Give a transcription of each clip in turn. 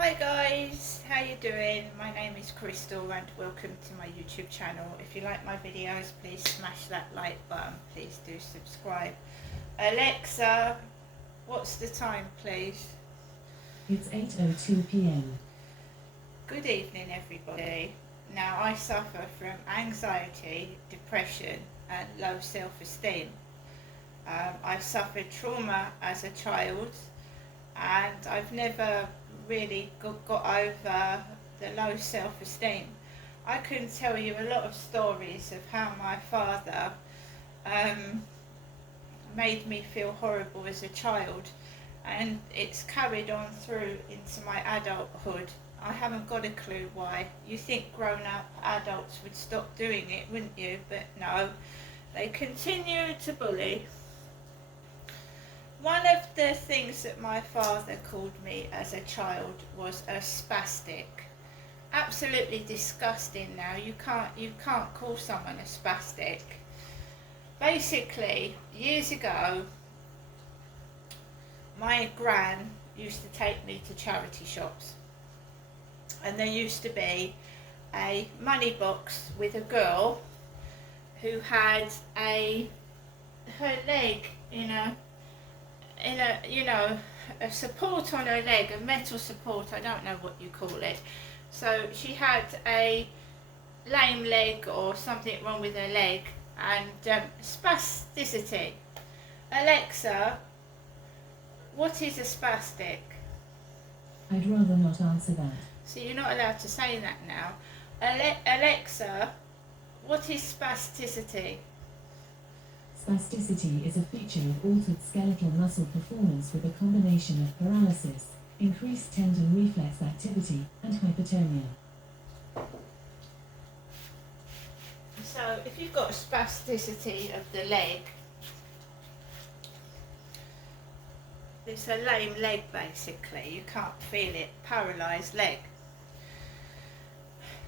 Hi guys, how you doing? My name is Crystal and welcome to my YouTube channel. If you like my videos, please smash that like button. Please do subscribe. Alexa, what's the time please? It's 8:02 p.m. Good evening everybody. Now I suffer from anxiety, depression and low self-esteem. I suffered trauma as a child and I've never really got over the low self-esteem. I can tell you a lot of stories of how my father made me feel horrible as a child, and it's carried on through into my adulthood. I haven't got a clue why. You think grown-up adults would stop doing it, wouldn't you? But no, they continue to bully. One of the things that my father called me as a child was a spastic. Absolutely disgusting now. You can't call someone a spastic. Basically, years ago, my gran used to take me to charity shops. And there used to be a money box with a girl who had her leg a support on her leg, a metal support, I don't know what you call it. So she had a lame leg or something wrong with her leg and spasticity. Alexa, what is a spastic? I'd rather not answer that. So you're not allowed to say that now. Alexa, what is spasticity? Spasticity is a feature of altered skeletal muscle performance with a combination of paralysis, increased tendon reflex activity, and hypotonia. So if you've got spasticity of the leg, it's a lame leg basically, you can't feel it, paralysed leg.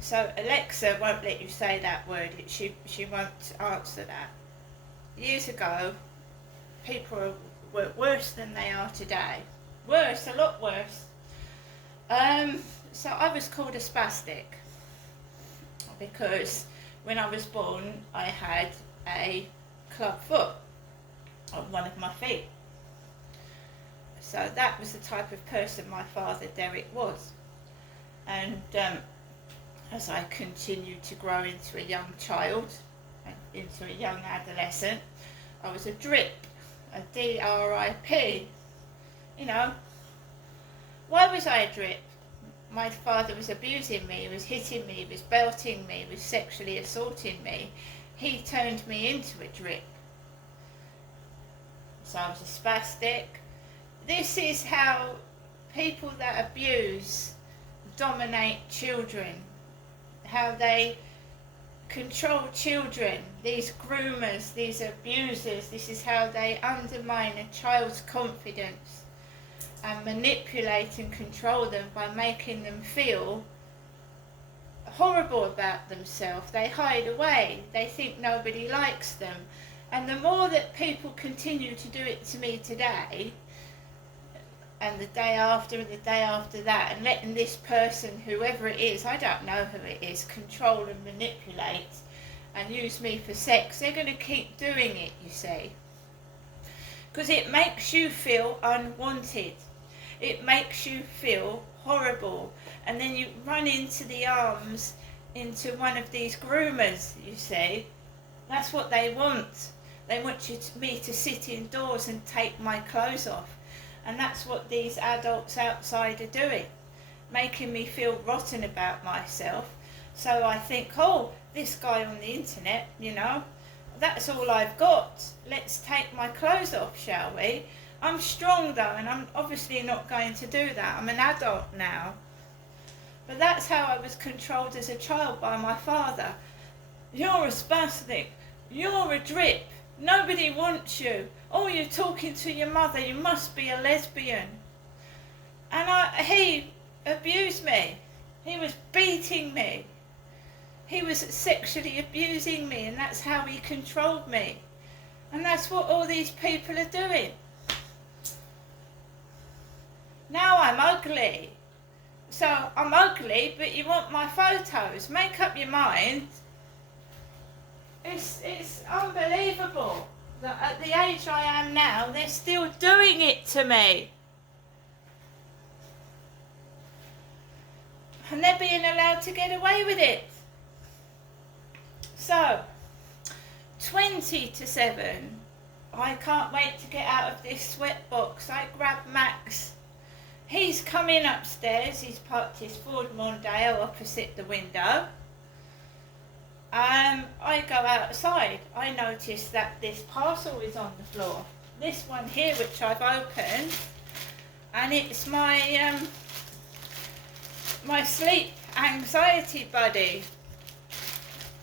So Alexa won't let you say that word, she won't answer that. Years ago, people were worse than they are today. Worse, a lot worse. So I was called a spastic because when I was born I had a club foot on one of my feet. So that was the type of person my father Derek was. And as I continued to grow into a young child, into a young adolescent, I was a drip, a DRIP. Why was I a drip? My father was abusing me, he was hitting me, he was belting me, he was sexually assaulting me. He turned me into a drip. So I was a spastic. This is how people that abuse dominate children, how they control children, these groomers, these abusers. This is how they undermine a child's confidence and manipulate and control them by making them feel horrible about themselves. They hide away, they think nobody likes them. And the more that people continue to do it to me today, and the day after and the day after that, and letting this person, whoever it is, I don't know who it is, control and manipulate and use me for sex, they're going to keep doing it, you see. Because it makes you feel unwanted. It makes you feel horrible. And then you run into the arms into one of these groomers, you see. That's what they want. They want me to sit indoors and take my clothes off. And that's what these adults outside are doing, making me feel rotten about myself. So I think, oh, this guy on the internet, that's all I've got. Let's take my clothes off, shall we? I'm strong though, and I'm obviously not going to do that. I'm an adult now. But that's how I was controlled as a child by my father. You're a spastic. You're a drip. Nobody wants you. Oh, you're talking to your mother, you must be a lesbian. And he abused me. He was beating me. He was sexually abusing me, and that's how he controlled me. And that's what all these people are doing. Now I'm ugly. So I'm ugly, but you want my photos. Make up your mind. It's unbelievable that at the age I am now, they're still doing it to me. And they're being allowed to get away with it. So, 20 to 7. I can't wait to get out of this sweatbox. I grab Max. He's come in upstairs. He's parked his Ford Mondeo opposite the window. I go outside. I notice that this parcel is on the floor. This one here, which I've opened, and it's my my sleep anxiety buddy.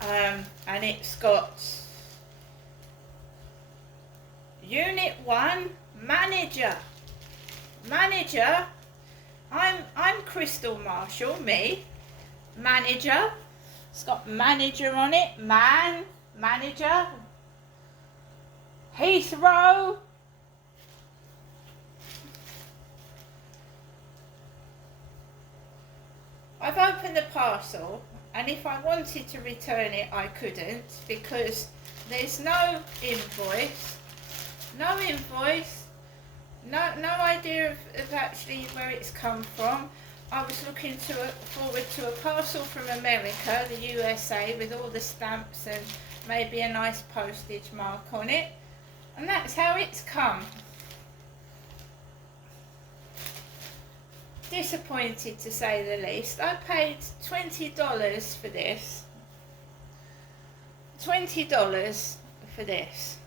And it's got Unit 1 Manager. Manager. I'm Crystal Marshall, me. Manager. It's got manager on it. Manager. Heathrow. I've opened the parcel, and if I wanted to return it, I couldn't, because there's no invoice, no idea of actually where it's come from. I was looking forward to a parcel from America, the USA, with all the stamps and maybe a nice postage mark on it, and that's how it's come. Disappointed, to say the least. I paid $20 for this. $20 for this.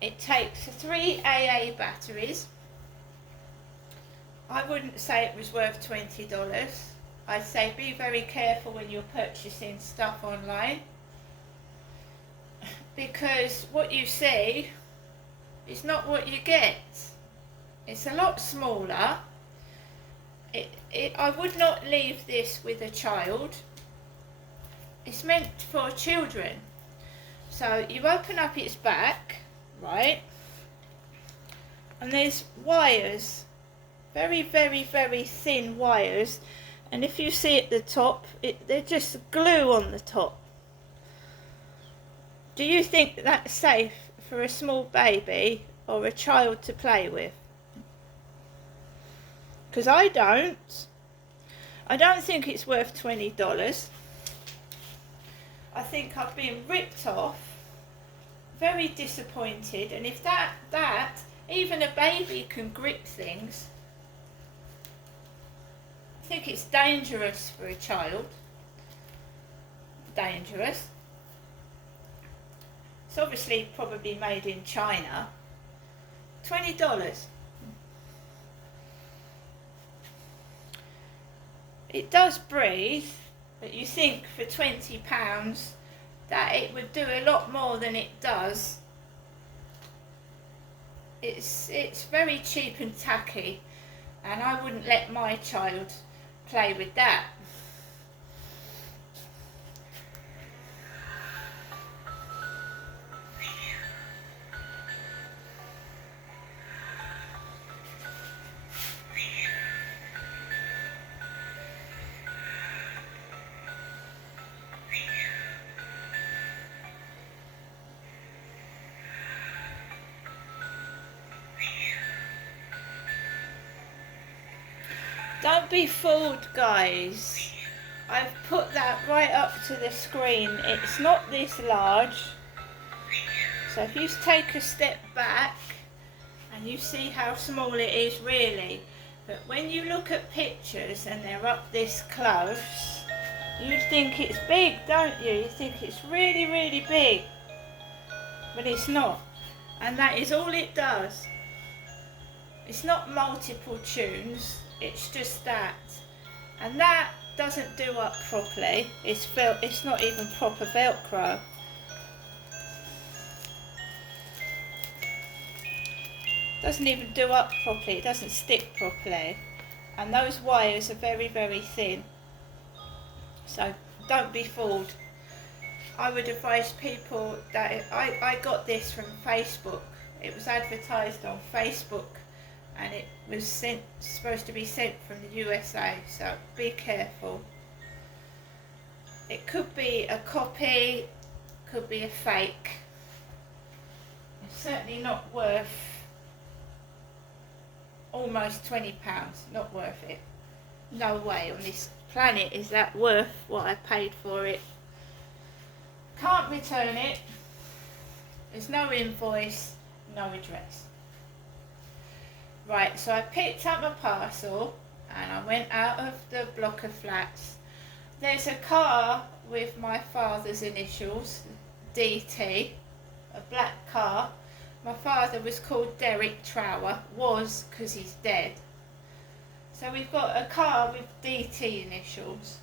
It takes 3 AA batteries. I wouldn't say it was worth $20. I'd say be very careful when you're purchasing stuff online, because what you see is not what you get. It's a lot smaller. I would not leave this with a child. It's meant for children. So you open up its back, right? And there's wires, very, very, very thin wires. And if you see at the top, they're just glue on the top. Do you think that's safe for a small baby or a child to play with? Because I don't think it's worth $20. I think I've been ripped off, very disappointed, and if that even a baby can grip things, I think it's dangerous for a child. Dangerous. It's obviously probably made in China. $20. It does breathe, but you think for £20 that it would do a lot more than it does. It's very cheap and tacky, and I wouldn't let my child play with that. Don't be fooled, guys. I've put that right up to the screen. It's not this large. So if you take a step back and you see how small it is really, but when you look at pictures and they're up this close, you think it's big, don't you? You think it's really, really big, but it's not. And that is all it does. It's not multiple tunes. It's just that, and that doesn't do up properly. It's not even proper Velcro. Doesn't even do up properly. It doesn't stick properly, and those wires are very, very thin. So don't be fooled. I would advise people that I got this from Facebook. It was advertised on Facebook. and it was supposed to be sent from the USA, so be careful. It could be a copy, could be a fake. It's certainly not worth almost £20, not worth it. No way on this planet is that worth what I paid for it. Can't return it. There's no invoice, no address. Right, so I picked up my parcel and I went out of the block of flats. There's a car with my father's initials, DT, a black car. My father was called Derek Trower, was because he's dead. So we've got a car with DT initials.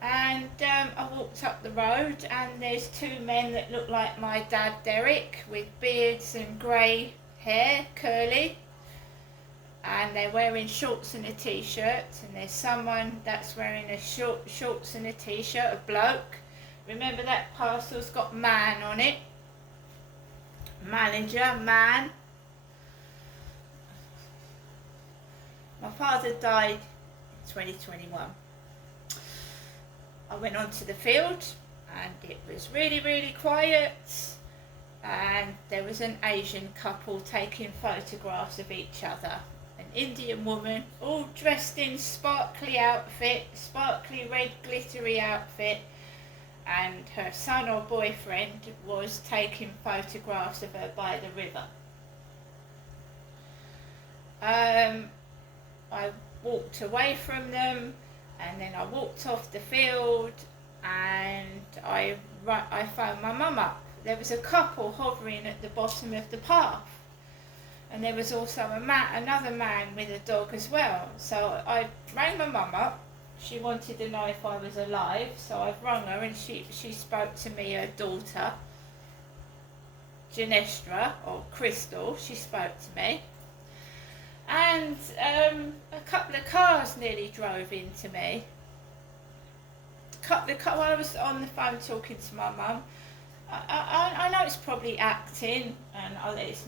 And I walked up the road and there's two men that look like my dad Derek, with beards and grey hair, curly, and they're wearing shorts and a t-shirt, and there's someone that's wearing a shorts and a t-shirt, a bloke. Remember that parcel's got man on it, manager, man. My father died in 2021. I went onto the field and it was really, really quiet, and there was an Asian couple taking photographs of each other. An Indian woman, all dressed in sparkly outfit, sparkly red glittery outfit, and her son or boyfriend was taking photographs of her by the river. I walked away from them, and then I walked off the field, and I phoned my mum up. There was a couple hovering at the bottom of the path, and there was also another man with a dog as well. So I rang my mum up. She wanted to know if I was alive, so I rang her, and she spoke to me, her daughter, Janestra, or Crystal. She spoke to me. And a couple of cars nearly drove into me. While I was on the phone talking to my mum, I know it's probably acting, and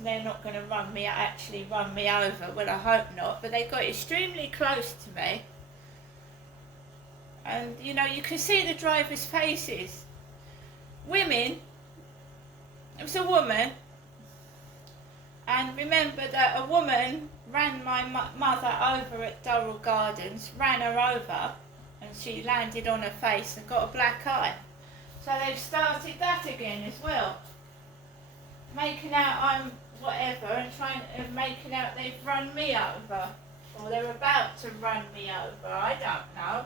they're not going to actually run me over. Well, I hope not. But they got extremely close to me, and you can see the drivers' faces. Women. It was a woman. And remember that a woman ran my mother over at Durrell Gardens, ran her over, and she landed on her face and got a black eye. So they've started that again as well. Making out I'm whatever, and making out they've run me over. Or they're about to run me over, I don't know.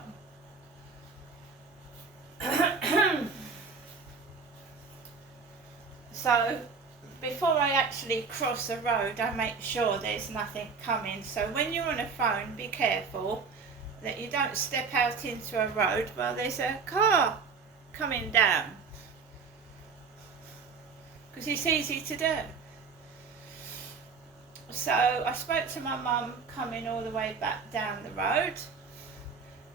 So before I actually cross a road, I make sure there's nothing coming. So when you're on a phone, be careful that you don't step out into a road while there's a car coming down, because it's easy to do. So I spoke to my mum coming all the way back down the road,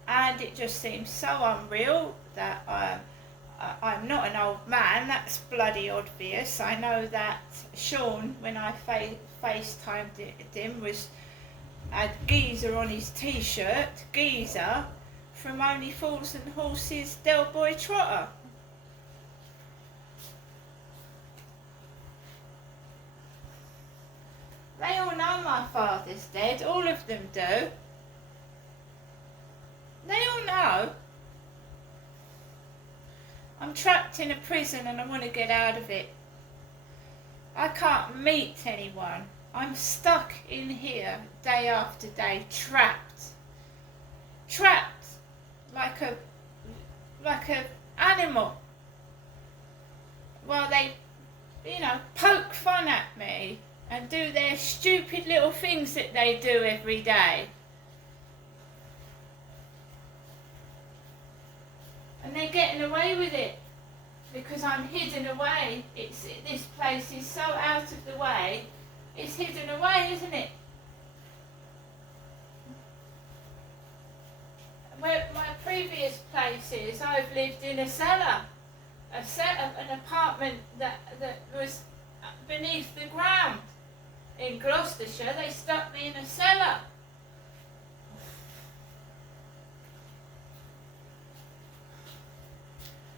and it just seems so unreal that I'm not an old man. That's bloody obvious. I know that Sean, when I FaceTimed him, had Geezer on his t-shirt. Geezer from Only Fools and Horses, Del Boy Trotter. They all know my father's dead. All of them do. They all know. I'm trapped in a prison and I want to get out of it. I can't meet anyone. I'm stuck in here day after day, trapped. Trapped like a animal. While they, poke fun at me and do their stupid little things that they do every day. And they're getting away with it because I'm hidden away. This place is so out of the way. It's hidden away, isn't it? Where my previous places, I've lived in a cellar, an apartment that was beneath the ground. in Gloucestershire, they stuck me in a cellar.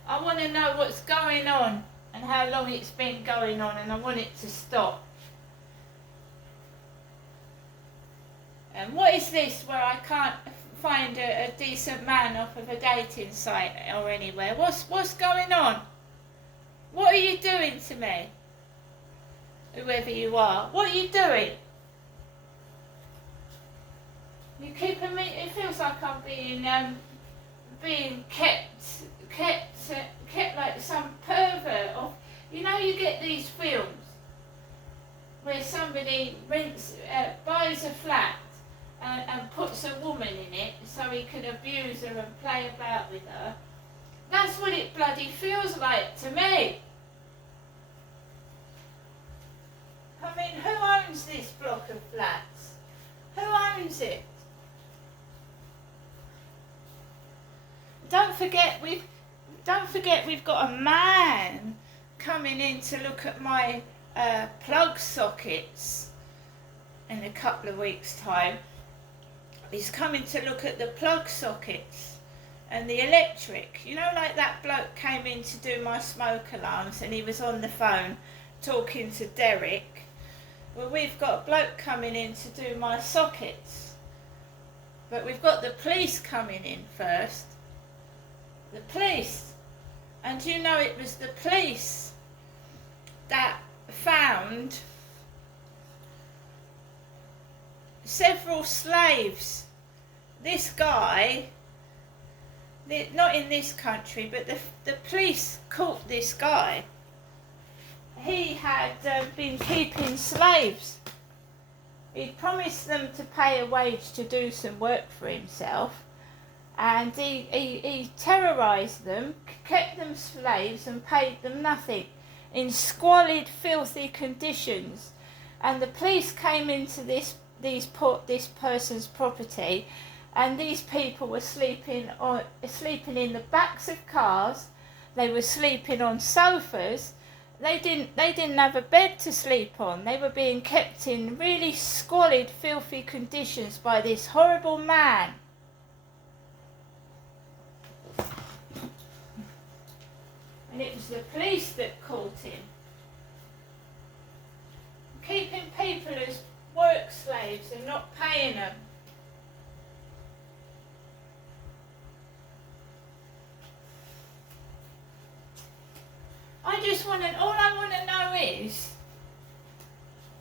I want to know what's going on and how long it's been going on, and I want it to stop. And what is this where I can't find a decent man off of a dating site or anywhere? What's going on? What are you doing to me? Whoever you are, what are you doing? You keeping me? It feels like I'm being kept like some pervert. Or, you know, you get these films where somebody buys a flat and puts a woman in it so he can abuse her and play about with her. That's what it bloody feels like to me. I mean, who owns this block of flats? Who owns it? Don't forget we've got a man coming in to look at my plug sockets in a couple of weeks' time. He's coming to look at the plug sockets and the electric. You know, like that bloke came in to do my smoke alarms and he was on the phone talking to Derek. Well, we've got a bloke coming in to do my sockets. But we've got the police coming in first. The police. And you know, it was the police that found several slaves. This guy, not in this country, but the police caught this guy. He had been keeping slaves. He promised them to pay a wage to do some work for himself, and he terrorised them, kept them slaves and paid them nothing in squalid, filthy conditions. And the police came into this person's property, and these people were sleeping in the backs of cars. They were sleeping on sofas. They didn't have a bed to sleep on. They were being kept in really squalid, filthy conditions by this horrible man. And it was the police that caught him. Keeping people as work slaves and not paying them. All I want to know is,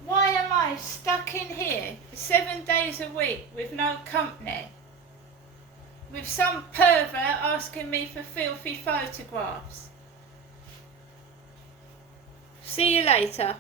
why am I stuck in here 7 days a week with no company? With some pervert asking me for filthy photographs. See you later.